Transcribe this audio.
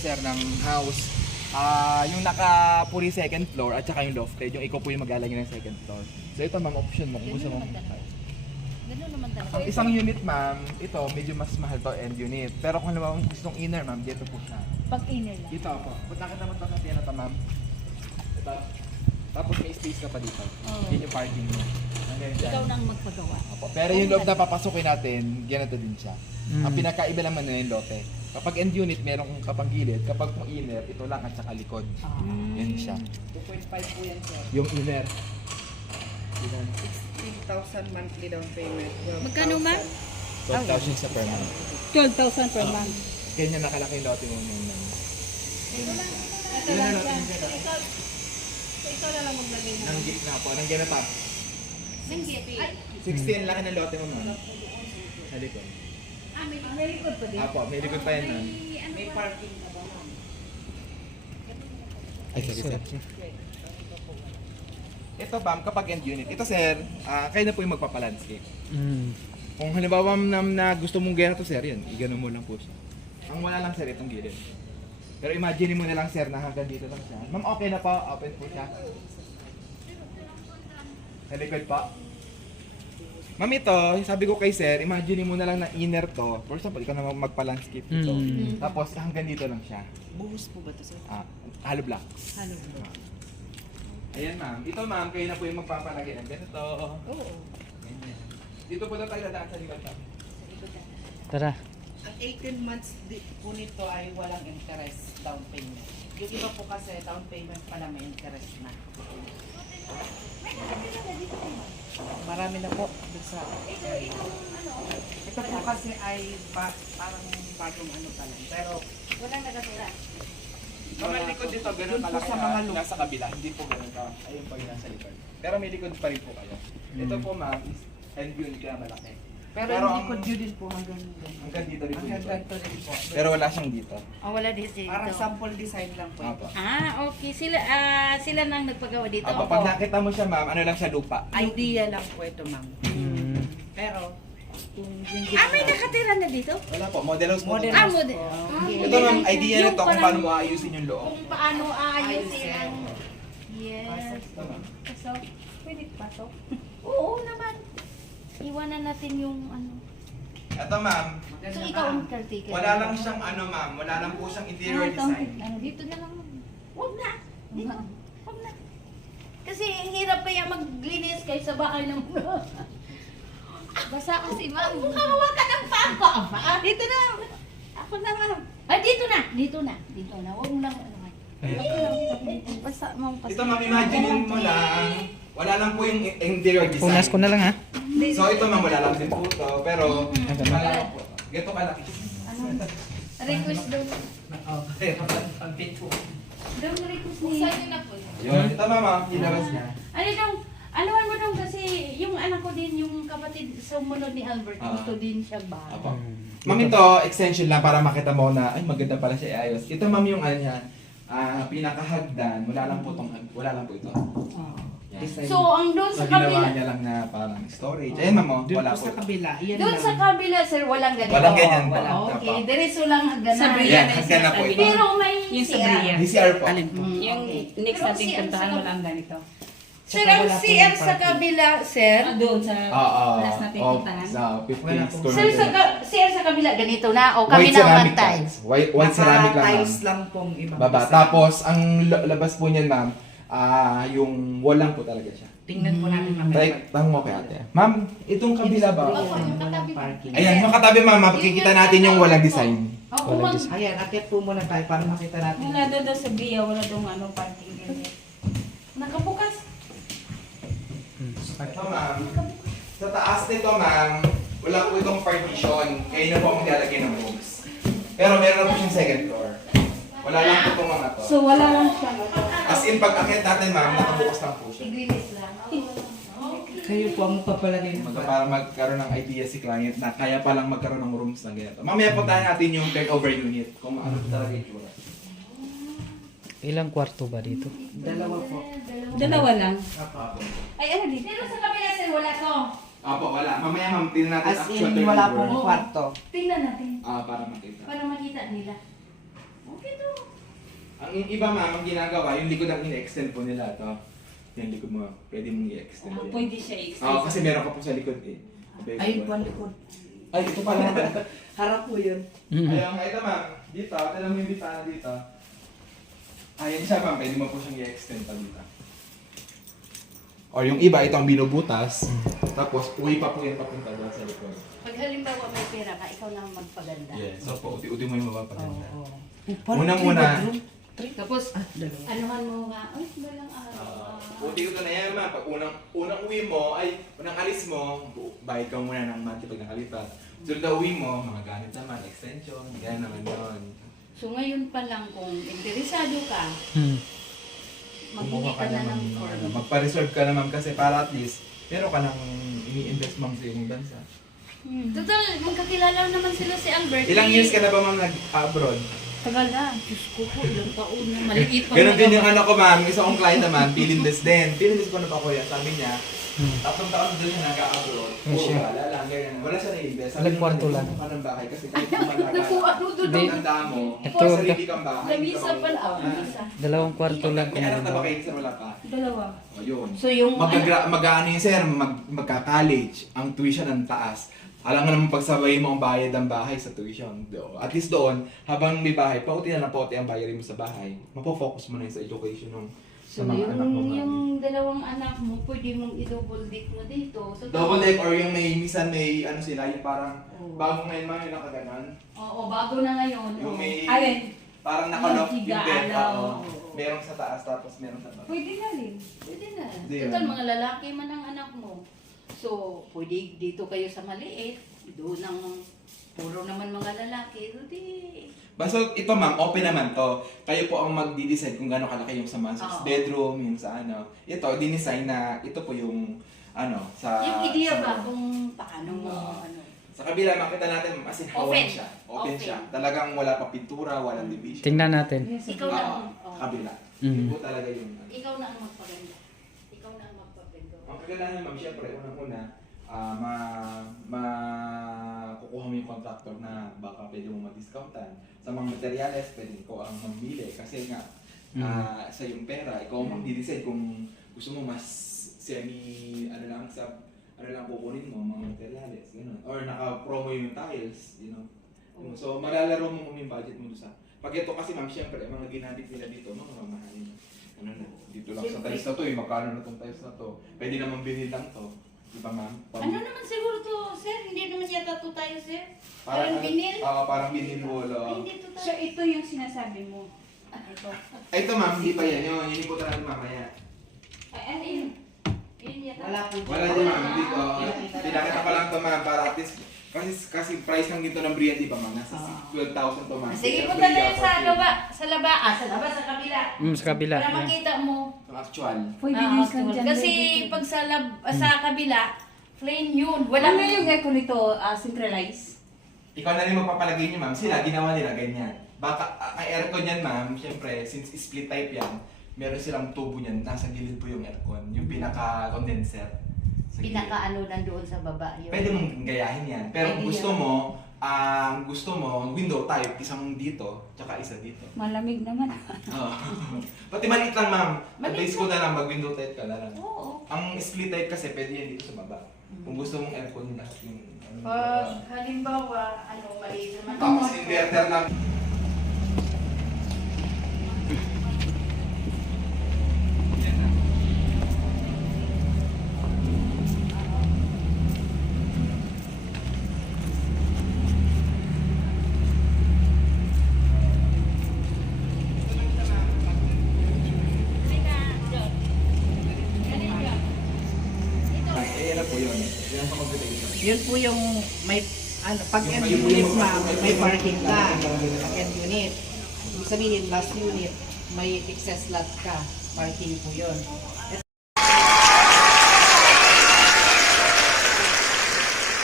sir ng house. Yung puri second floor at saka yung lofted, yung ikaw po yung mag-alagay ng second floor. So ito ma'am, option mo kung gusto mo. Ganun naman talaga. Ang isang unit ma'am, ito medyo mas mahal to end unit. Pero kung halimbawa mo gustong inner ma'am, dito po siya. Pag inner lang. Dito po. Punta kita mo ito sa tinata ma'am. Ito. Tapos may space ka pa dito. Yun yung parking mo. Ikaw nang magpagawa. Opo. Pero yung loob na papasukin natin, ganito din siya. Ang pinakaiba naman na yung lote. Kapag end unit, meron kong kapag gilid. Kapag po inner, ito lang at saka likod. Yan siya. 2.5 po yan, sir. Yung inner. 16,000 monthly down payment. Magkano, ma'am? 12,000 sa per month. 12,000 per month. Ganyan nakalaki yung lote mo ngayon. Ito lang siya. Ito na lang maglagay na. Nang gitna po. Anong ganito? Nang giti. 16 laki ng lote mo ma'am. Sa likod. May likod pa din. Apo, may likod pa yan ma'am. May parking na ba, ma'am? Ay, sorry sir. Ito ma'am, kapag end unit. Ito sir, kayo na po yung magpapalandscape. Kung halimbawa ma'am na gusto mong ganito sir, yun, igano mo lang po siya. Ang wala lang sir, itong gilid. Pero imagine mo na lang sir na hanggang dito lang siya. Ma'am, okay na po, open po siya. Sa likod po. Ma'am, ito, sabi ko kay sir, imagine mo na lang na inner to. For example, ikaw na magpa-landscape ito. Tapos hanggang dito lang siya. Buhos po ba ito, sir? Hollow blocks. Hello. Ayan ma'am. Ito ma'am, kayo na po yung magpapalagay ng ganito. Oo. Ganyan. Dito po na tayo dadaan sa likod ma'am. Tara. Ang 18 months po nito ay walang interest down payment. Yung iba po kasi down payment pala may interest na. Marami na po dun sa ito po kasi ay parang bagong ano pa lang. Pero Walang nagatira. Mga likod dito, ganun Doon po kalaki sa mga na nasa kabila. Hindi po ganun ka. Ayun po yung nasa likod. Pero may likod pa rin po kayo. Ito po ma'am, is end unit kaya malaki. pero Pero yung ang- likod yun din po hanggang dun. Hanggang dito rin po yung Hanggang likod. ganito rin po. Pero wala siyang dito. Wala din dito. Parang sample design lang po. Apo. Okay. Sila nang nagpagawa dito. Apo, pag nakita mo siya ma'am, ano lang siya lupa. Idea lang po ito, ma'am. Pero yung May nakatira na dito? Wala po, model house po. Model ito. house. Model. Okay. Ito ma'am, idea Yung nito kung parang- paano mo aayusin yung loob. Kung paano aayusin Ayusin. ang... Yes. Ito ma'am. So, pwede pasok? Oo naman. Iwanan natin yung ano. Ito ma'am, So, ikaw ang caretaker. wala lang siyang ano ma'am, wala lang po siyang interior design. Dito na lang. Huwag na. Dito. Huwag na. Kasi ang hirap kaya maglinis kayo sa bahay ng basa kasi ma'am. Mukhawa ka ng pako. Dito na. Ako na ma'am. Dito na. Dito na. Dito na. Huwag mo lang. Basta ma'am. Ito ma'am, imagine mo lang, wala lang po yung interior design. Punas ko na lang ha. So ito ma'am, wala lang din po ito, pero wala lang po. Ganito kalaki. Request daw. Daw na request ni. Sa'yo na po. Yun, ito ma'am, ilabas niya. Anuhan mo dong kasi yung anak ko din, yung kapatid sumunod ni Albert, gusto din siya ba? Apo. Ma'am, ito, extension lang para makita mo na, ay maganda pala siya iayos. Ito ma'am yung ano niya, pinakahagdan, wala lang po ito. Yan. So, ang doon So sa ginawa kabila, niya lang na parang storage. Ayun ma'am, oh, Doon wala po po. sa kabila. Yan doon lang. sa kabila, sir, walang ganito. Walang ganyan po. Wala. Okay, diretso lang hagdanan. Sa Brian Yan, na hagdan na po ito. Pero may Yung sa CR. Brian. DCR po. Alin po? Yung next Pero nating si- puntahan, sa- walang ganito. Sir, Saka ang wala po CR yung sa parking. kabila, sir. Doon sa Oo. last nating puntahan. Sa 15 Wala po. store. Sir, CR sa kabila, ganito na. O, kami White na ceramic bantay. tiles. White ceramic lang ma'am. Naka-tiles lang pong ibang Baba. design. Tapos, ang labas po niyan ma'am, yung wall lang po talaga siya. Tingnan po natin mamaya. Right, tanong mo kay ate. Ma'am, itong kabila ba? Opo, yung Walang katabi. parking. Ayan, makatabi ma'am, makikita natin yung walang design. O, kung mag- Ayan, akit po muna tayo para makita natin. wala doon sa Bria, wala doon ano, parking area. nakabukas. Ito ma'am, sa taas nito ma'am, wala po itong partition. Kayo na po ang maglalagay ng rooms. Pero meron na po siyang second floor. Wala lang po itong mga to. So, wala lang siya. As in, pag akit natin ma'am, nakabukas lang po siya. Tigrilis lang. Kayo po ang papalagay ng Para magkaroon ng idea si client na kaya palang magkaroon ng rooms na ganito. Mamaya puntahan natin yung turnover unit kung ano talaga yung tsura. Ilang kwarto ba dito? Dalawa po. Dalawa lang. Apo. Ay, ano dito? Pero sa kabila, sir, wala to. Apo, wala. Mamaya ma'am, tingnan natin As actual in, wala turnover. pong kwarto. Tingnan natin. Para makita. Para makita nila. Okay to. yung iba ma'am, ang ginagawa, yung likod ang ina-extend po nila to. Yung likod mo, pwede mong i-extend yan. Pwede siya Oo, kasi meron ka po sa likod eh. Ayun po ang likod. Ay, ito pala. Harap po yun. Ayun, ito ma'am, dito, alam mo yung bitana dito. Ayan siya ma'am, pwede mo po siyang i-extend pa dito. Or yung iba, ito ang binubutas. Tapos, uwi pa po yan papunta doon sa likod. Pag halimbawa may pera ka, ikaw na ang magpaganda. Yes. So, po, uti-uti mo yung mapapaganda. Unang-una. Tapos, anuhan mo nga, ay, walang araw. Uti-uti na yan ma'am. Pag unang uwi mo, unang alis mo, bayad ka muna ng monthly pag nakalipat. Sunod na uwi mo, mga gamit naman, extension, yan naman yun. So ngayon pa lang kung interesado ka, Kumuha maghingi ka na ng form. magpa-reserve ka naman kasi para at least, meron ka nang ini-invest ma'am sa iyong bansa. Total, magkakilala naman sila si Albert. Ilang years ka na ba ma'am nag-abroad? Tagal na. Diyos ko po, ilang taon na. Maliit pa. Ganon din yung ano ko ma'am, isa kong client naman, Pilindes din. Pilindes ko na pa kuya, sabi niya, 3 taon doon siya nag-abroad. Wala lang, ganyan. Wala siya na-invest. Sabi Ilang kwarto niya, lang? ka ng bahay kasi kahit malaga. Naku, ano doon? Hindi. Tanda mo, Ito, sarili kang bahay. Lamisa pa lang. Lamisa. 2 kwarto lang. May anak na ba kayo sa wala pa? Dalawa. O yun. So yung... Mag-ano yun sir, magka-college, ang tuition ang taas. Alam nga naman pagsabayin mo ang bayad ng bahay sa tuition. At least doon, habang may bahay, pauti na pauti ang bayarin mo sa bahay. Mapo-focus mo na yun sa education ng So sa mga anak mo. yung dalawang anak mo, pwede mong i-double date mo dito. So, Double deck or yung minsan may ano sila, yung parang Oo. bago ngayon mga yung nakaganon. Oo, bago na ngayon. Yung oo. may Ayun. parang nakalock Yung yung bed. higaan, Oo. oo. Merong sa taas tapos merong sa baba. Pwede na rin. Pwede na. Hindi Total, yan. mga lalaki man ang anak mo. So, pwede dito kayo sa maliit. Doon ang puro naman mga lalaki. Di. Basta ito ma'am, open naman to. Kayo po ang magdi-decide kung gaano kalaki yung sa master's Oo. bedroom, yung sa ano. Ito, dinesign na ito po yung ano, sa... Yung idea sa- ba kung paano mo, Oo. ano. Sa kabila, makita natin, as in, Open. hawan siya. Open Open. siya. Talagang wala pa pintura, walang division. Tingnan natin. Ikaw na Oo, ang, oo. kabila. Mm. Yun po talaga yung... Ikaw na ang magpaganda. Ikaw na ang magpapendo. Ang kagandahan ma'am, syempre, unang-una, kukuha mo yung contractor na baka pwede mo ma-discountan. Sa mga materyales, pwede ikaw ang mamili kasi nga, sa yung pera, ikaw ang magdi-decide kung gusto mo mas semi, ano lang kukunin mo, mga materyales, gano'n. Or naka-promo yung tiles, you know. So, malalaro mo yung budget mo doon sa... Pag ito kasi ma'am, syempre, mga ginamit nila dito, mga mamahalin. Ano na, dito lang sa tiles na to, magkano na itong tiles na to. Pwede naman bilhin lang to. Diba ma'am? Ano naman siguro to, sir? Hindi naman yata to tayo, sir. Parang vinil? Oo, parang vinil wall. Ay, oo. hindi to So, tayo. ito yung sinasabi mo. Ito. Ay, ito ma'am, hindi pa yan. Yun, yun po natin mamaya. Ay, ano yun? Yun yata. Wala po. Wala din ma'am, dito. Pinakita ko lang ito ma'am, para at least, kasi price lang dito ng Brian, di ba ma'am? Nasa 12,000 to ma'am. Sige, punta tayo sa laba. Sa laba. Sa laba, sa kabila. Sa kabila. Para yan. makita mo. Ang actual. Pwede Ah, din lang dyan. kasi pag sa kabila, plain yun. Wala Ano yung aircon nito, centralized? Ikaw na rin magpapalagay niyo ma'am. Sila, ginawa nila ganyan. Baka, ang aircon yan ma'am, syempre, since split type yan, meron silang tubo niyan, nasa gilid po yung aircon. Yung pinaka-condenser. Sa gilid. pinaka-ano nandoon sa baba. Yun. Pwede mong gayahin yan. Pero kung Pwede gusto mo, window type, isang dito, tsaka isa dito. Malamig naman. Oo. Pati maliit lang ma'am. Maliit Advice ko na lang, mag-window type ka na lang. Oo. Ang split type kasi, pwede yan dito sa baba. Kung gusto mong aircon lahat yung... Pag halimbawa, mali naman. Tapos inverter lang. Eh, ano po yun? Yan ang mag-rotation. Yun po yung may ano, pag Yung end may- unit yung- ma'am, may parking ka. yung- Pag end unit. Ibig sabihin, last unit, may excess lot ka. Parking po yun.